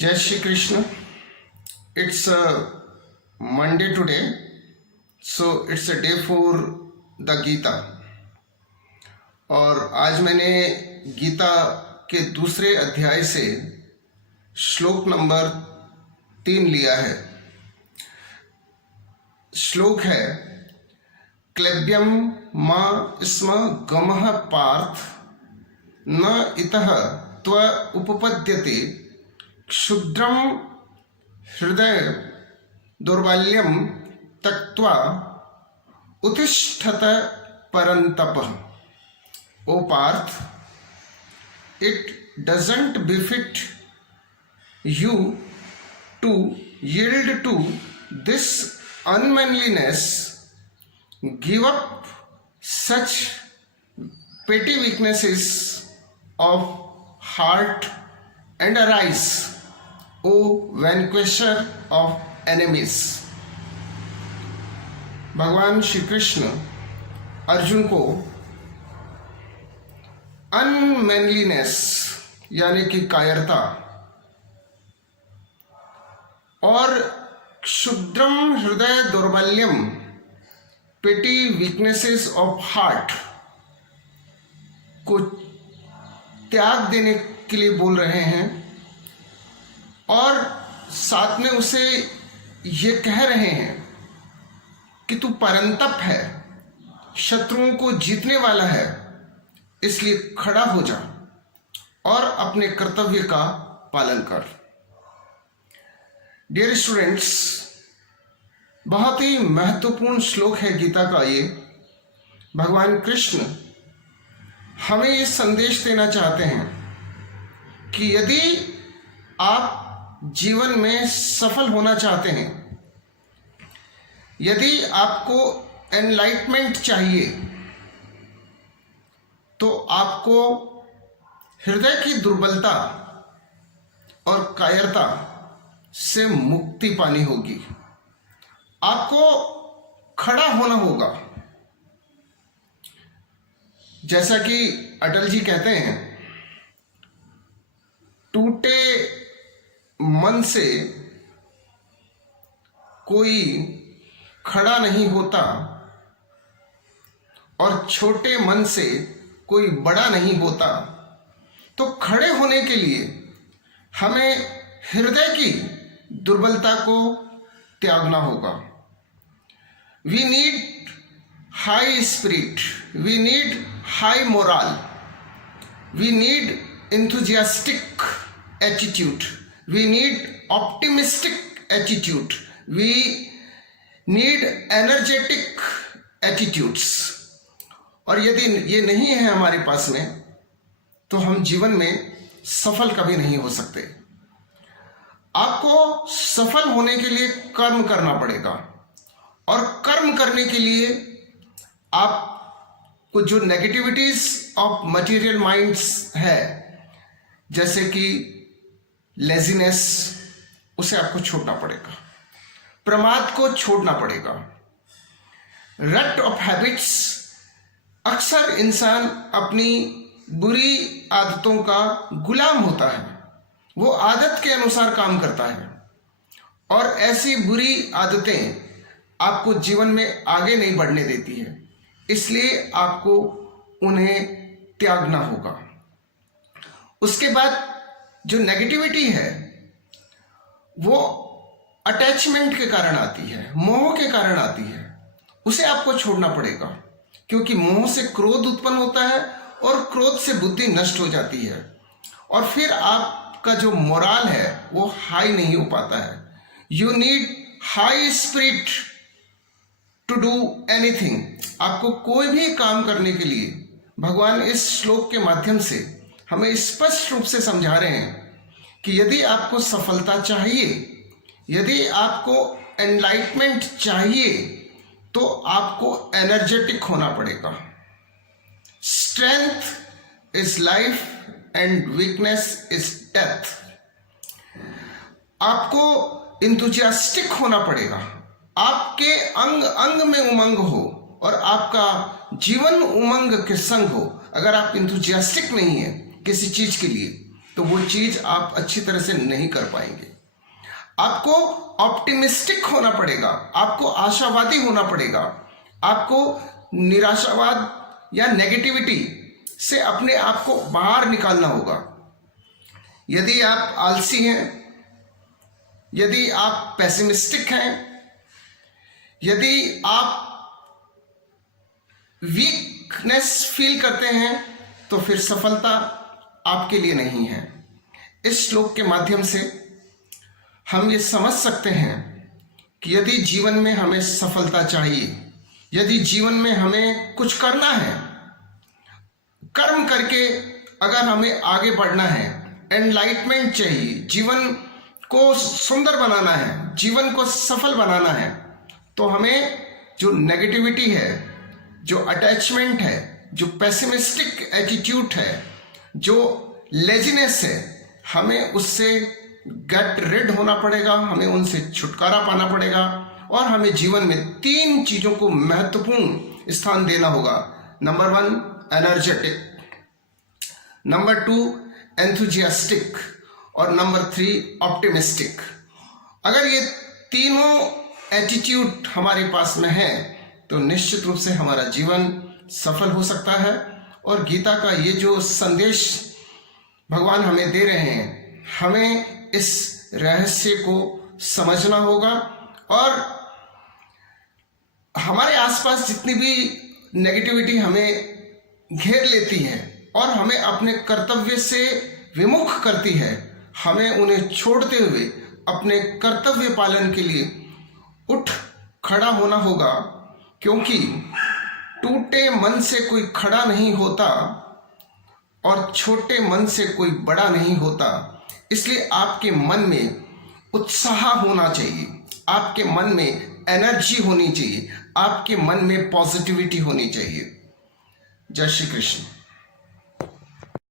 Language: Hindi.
जय Shri Krishna. It's a Monday today, so it's a day for the Gita. और आज मैंने गीता के दूसरे अध्याय से श्लोक नंबर 3 लिया है. श्लोक है, क्लैब्यम मा स्म गमः पार्थ न इतः त्व उपपद्यते क्षुद्रम हृदय दौर्बल्यम त्यक्त्वा उत्तिष्ठत परंतप. O Parth, it doesn't befit you to yield to this unmanliness. Give up such petty weaknesses of heart and arise, O vanquisher of enemies. भगवान श्री कृष्ण अर्जुन को अनमैनलीनेस यानी कि कायरता और क्षुद्रम हृदय दौर्बल्यम पेटी वीकनेसेस ऑफ हार्ट को त्याग देने के लिए बोल रहे हैं और साथ में उसे ये कह रहे हैं कि तू परंतप है, शत्रुओं को जीतने वाला है, इसलिए खड़ा हो जा और अपने कर्तव्य का पालन कर. डियर स्टूडेंट्स, बहुत ही महत्वपूर्ण श्लोक है गीता का ये. भगवान कृष्ण हमें ये संदेश देना चाहते हैं कि यदि आप जीवन में सफल होना चाहते हैं, यदि आपको एनलाइटमेंट चाहिए, तो आपको हृदय की दुर्बलता और कायरता से मुक्ति पानी होगी. आपको खड़ा होना होगा. जैसा कि अटल जी कहते हैं, टूटे मन से कोई खड़ा नहीं होता और छोटे मन से कोई बड़ा नहीं होता. तो खड़े होने के लिए हमें हृदय की दुर्बलता को त्यागना होगा. We need high spirit, we need high moral, we need enthusiastic attitude, we need optimistic attitude, we need energetic attitudes. और यदि ये नहीं है हमारे पास में, तो हम जीवन में सफल कभी नहीं हो सकते. आपको सफल होने के लिए कर्म करना पड़ेगा और कर्म करने के लिए आपको जो नेगेटिविटीज ऑफ मटेरियल माइंड्स है, जैसे कि लेजीनेस, उसे आपको छोड़ना पड़ेगा. प्रमाद को छोड़ना पड़ेगा. रट ऑफ हैबिट्स, अक्सर इंसान अपनी बुरी आदतों का गुलाम होता है. वो आदत के अनुसार काम करता है और ऐसी बुरी आदतें आपको जीवन में आगे नहीं बढ़ने देती है. इसलिए आपको उन्हें त्यागना होगा. उसके बाद जो नेगेटिविटी है वो अटैचमेंट के कारण आती है, मोह के कारण आती है. उसे आपको छोड़ना पड़ेगा, क्योंकि मोह से क्रोध उत्पन्न होता है और क्रोध से बुद्धि नष्ट हो जाती है और फिर आपका जो मोरल है वो हाई नहीं हो पाता है. You need high spirit to do anything. आपको कोई भी काम करने के लिए भगवान इस श्लोक के माध्यम से हमें स्पष्ट रूप से समझा रहे हैं कि यदि आपको सफलता चाहिए, यदि आपको एनलाइटमेंट चाहिए, तो आपको एनर्जेटिक होना पड़ेगा. Strength is life and weakness is death. आपको इंथुजियास्टिक होना पड़ेगा. आपके अंग अंग में उमंग हो और आपका जीवन उमंग के संग हो. अगर आप इंथुजियास्टिक नहीं है किसी चीज के लिए, तो वो चीज आप अच्छी तरह से नहीं कर पाएंगे। आपको ऑप्टिमिस्टिक होना पड़ेगा, आपको आशावादी होना पड़ेगा, आपको निराशावाद या नेगेटिविटी से अपने आप को बाहर निकालना होगा। यदि आप आलसी हैं, यदि आप पेसिमिस्टिक हैं, यदि आप वीकनेस फील करते हैं, तो फिर सफलता आपके लिए नहीं है। इस श्लोक के माध्यम से हम ये समझ सकते हैं कि यदि जीवन में हमें सफलता चाहिए, यदि जीवन में हमें कुछ करना है, कर्म करके अगर हमें आगे बढ़ना है, एनलाइटमेंट चाहिए, जीवन को सुंदर बनाना है, जीवन को सफल बनाना है, तो हमें जो नेगेटिविटी है, जो अटैचमेंट है, जो पेसिमिस्टिक एटीट्यूड है, जो लेजीनेस है, हमें उससे गेट रिड होना पड़ेगा, हमें उनसे छुटकारा पाना पड़ेगा। और हमें जीवन में 3 चीजों को महत्वपूर्ण स्थान देना होगा। नंबर 1 एनर्जेटिक, नंबर 2 एंथुजियास्टिक और नंबर 3 ऑप्टिमिस्टिक। अगर ये तीनों एटीट्यूड हमारे पास में है तो निश्चित रूप से हमारा जीवन सफल हो सकता है। और गीता का ये जो संदेश भगवान हमें दे रहे हैं, हमें इस रहस्य को समझना होगा। और हमारे आसपास जितनी भी नेगेटिविटी हमें घेर लेती है और हमें अपने कर्तव्य से विमुख करती है, हमें उन्हें छोड़ते हुए अपने कर्तव्य पालन के लिए उठ खड़ा होना होगा। क्योंकि टूटे मन से कोई खड़ा नहीं होता और छोटे मन से कोई बड़ा नहीं होता। इसलिए आपके मन में उत्साह होना चाहिए, आपके मन में एनर्जी होनी चाहिए, आपके मन में पॉजिटिविटी होनी चाहिए। जय श्री कृष्ण।